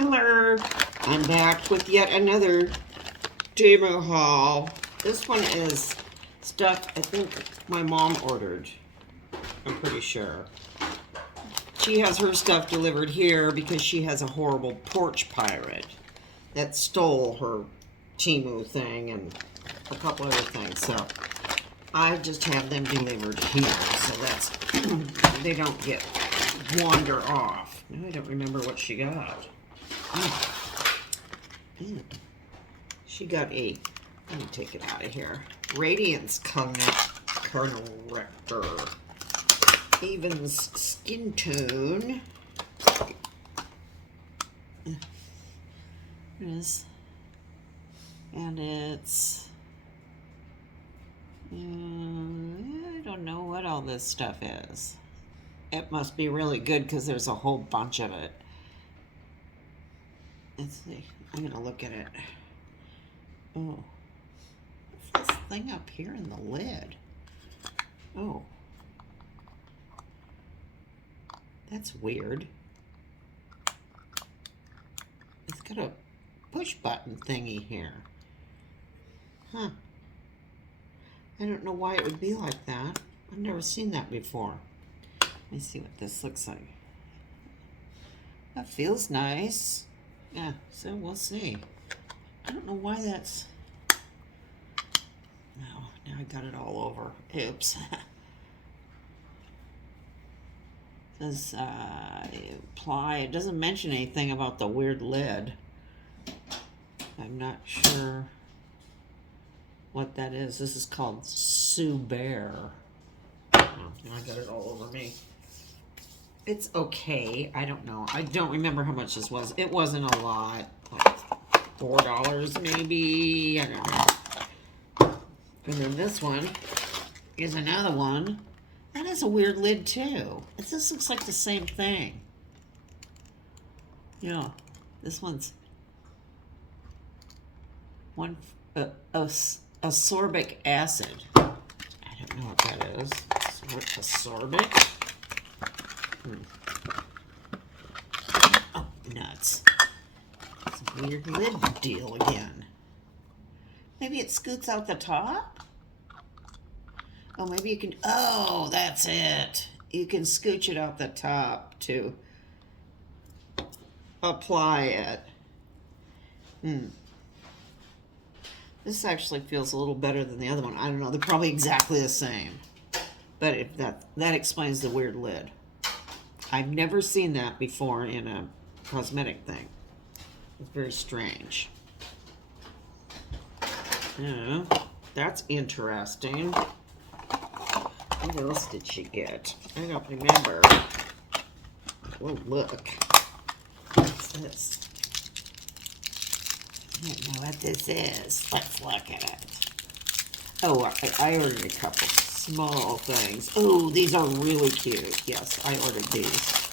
Hello, I'm back with yet another Temu haul. This one is stuff I think my mom ordered. I'm pretty sure. She has her stuff delivered here because she has a horrible porch pirate that stole her Temu thing and a couple other things. So I just have them delivered here so that's they don't get wander off. Now I don't remember what she got. She got a, let me take it out of here, Radiance Corrector. Evens skin tone. It is. And it's, I don't know what all this stuff is. It must be really good because there's a whole bunch of it. Let's see. I'm going to look at it. Oh. What's this thing up here in the lid? Oh. That's weird. It's got a push button thingy here. Huh. I don't know why it would be like that. I've never seen that before. Let me see what this looks like. That feels nice. Yeah, so we'll see. I don't know why that's... No, now I got it all over. Oops. It says apply. It doesn't mention anything about the weird lid. I'm not sure what that is. This is called Sue Bear. Oh, now I got it all over me. It's okay. I don't know. I don't remember how much this was. It wasn't a lot. Like $4 maybe. I don't know. And then this one is another one. That has a weird lid too. This looks like the same thing. Yeah, this one's ascorbic acid. I don't know what that is. Ascorbic? Oh, nuts. It's a weird lid deal again. Maybe it scoots out the top? Oh, maybe you can, oh, that's it. You can scooch it out the top to apply it. This actually feels a little better than the other one. I don't know, they're probably exactly the same. But if that explains the weird lid. I've never seen that before in a cosmetic thing. It's very strange. Yeah, that's interesting. What else did she get? I don't remember. Oh, look. What's this? I don't know what this is. Let's look at it. Oh, I ordered a couple small things. Oh, these are really cute. Yes, I ordered these.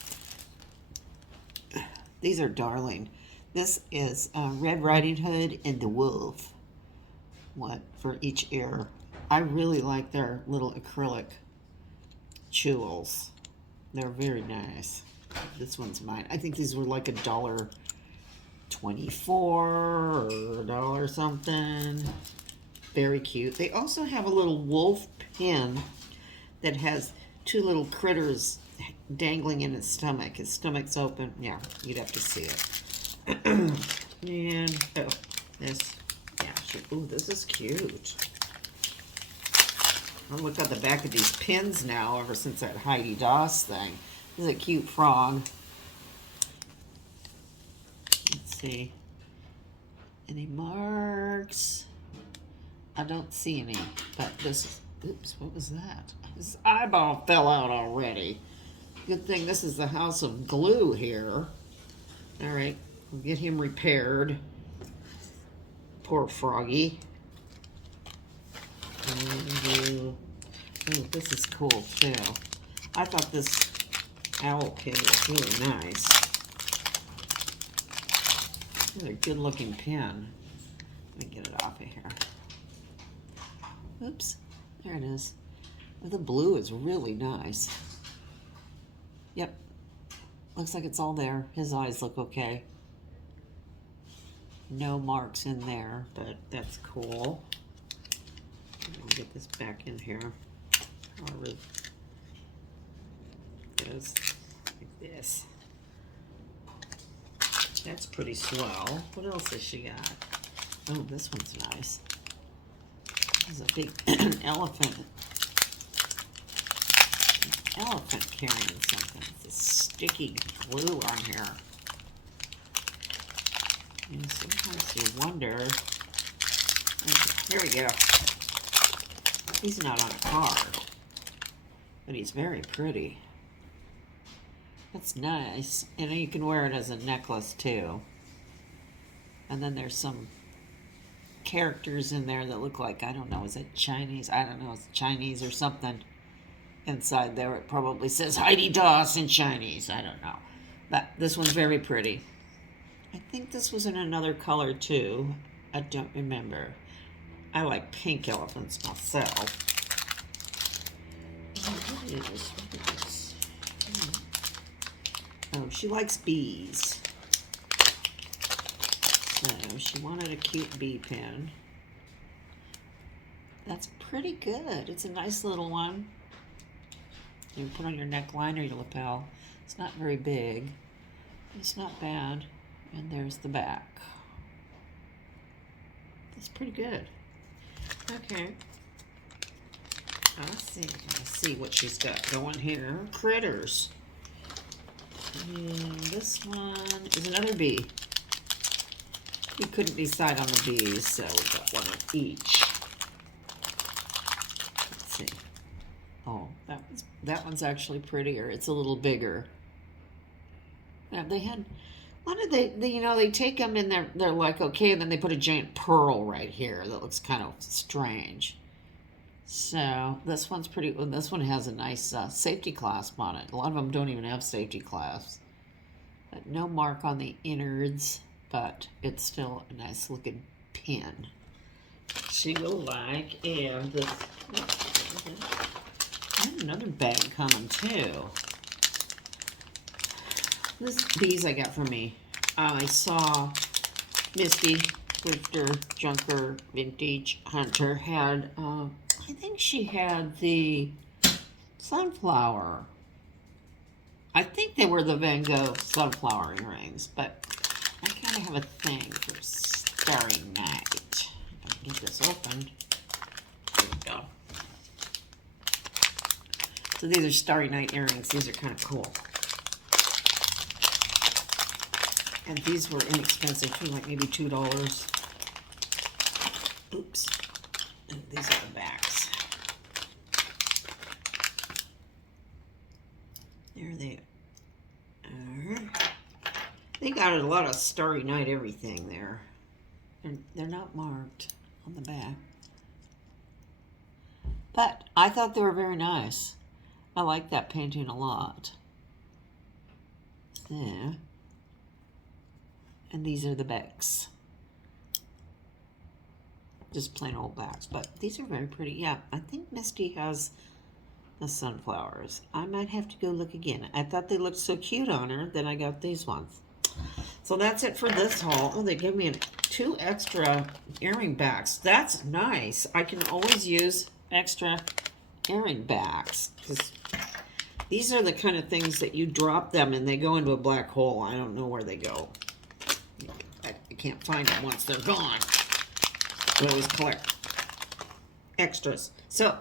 These are darling. This is Red Riding Hood and the Wolf. What for each ear. I really like their little acrylic jewels. They're very nice. This one's mine. I think these were like $1.24 or $1 something. Very cute. They also have a little wolf pin that has two little critters dangling in his stomach. His stomach's open. Yeah, you'd have to see it. And oh, this. Yeah. Ooh, this is cute. I look at the back of these pins now ever since that Heidi Doss thing. This is a cute frog. Let's see. Any marks? I don't see any. But this is, oops, what was that? His eyeball fell out already. Good thing this is the house of glue here. All right, we'll get him repaired. Poor froggy. Oh, this is cool too. I thought this owl pin was really nice. It's a good looking pin. Let me get it off of here. Oops, there it is. The blue is really nice. Yep, looks like it's all there. His eyes look okay. No marks in there, but that's cool. I'll get this back in here. However, it goes like this. That's pretty swell. What else has she got? Oh, this one's nice. This is a big elephant. An elephant carrying something. It's a sticky glue on here. And sometimes you wonder. Here we go. He's not on a card, but he's very pretty. That's nice. And you can wear it as a necklace too. And then there's some characters in there that look like, I don't know, is it Chinese? I don't know, it's Chinese or something. Inside there it probably says Heidi Doss in Chinese. I don't know. But this one's very pretty. I think this was in another color too. I don't remember. I like pink elephants myself. What is this? Oh, she likes bees. So she wanted a cute bee pin. That's pretty good. It's a nice little one. You can put on your neckline or your lapel. It's not very big. It's not bad. And there's the back. That's pretty good. Okay. Let's see what she's got going here. Critters. And this one is another bee. We couldn't decide on the bees, so we got one of each. Let's see. Oh, that one's actually prettier. It's a little bigger. Yeah, they had. Why did they you know, they take them and they're like, okay, and then they put a giant pearl right here that looks kind of strange. So this one's pretty. Well, this one has a nice safety clasp on it. A lot of them don't even have safety clasps. But no mark on the innards, but it's still a nice looking pin. She will like, and this. I have another bag coming too. These I got from me. I saw Misty, Thrifter, Junker, Vintage, Hunter had, I think she had the sunflower. I think they were the Van Gogh sunflower earrings, but I kind of have a thing for Starry Night. If I can get this open. There we go. So these are Starry Night earrings. These are kind of cool. And these were inexpensive too, like maybe $2. Oops. And these are the backs. There they are. They got a lot of Starry Night everything there. They're not marked on the back. But I thought they were very nice. I like that painting a lot. There. And these are the backs. Just plain old backs. But these are very pretty. Yeah, I think Misty has the sunflowers. I might have to go look again. I thought they looked so cute on her that I got these ones. So that's it for this haul. Oh, they gave me 2 extra earring backs. That's nice. I can always use extra earring backs. Because these are the kind of things that you drop them and they go into a black hole. I don't know where they go. I can't find them once they're gone. I always collect extras. So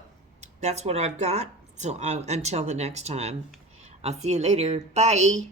that's what I've got. So until the next time, I'll see you later. Bye.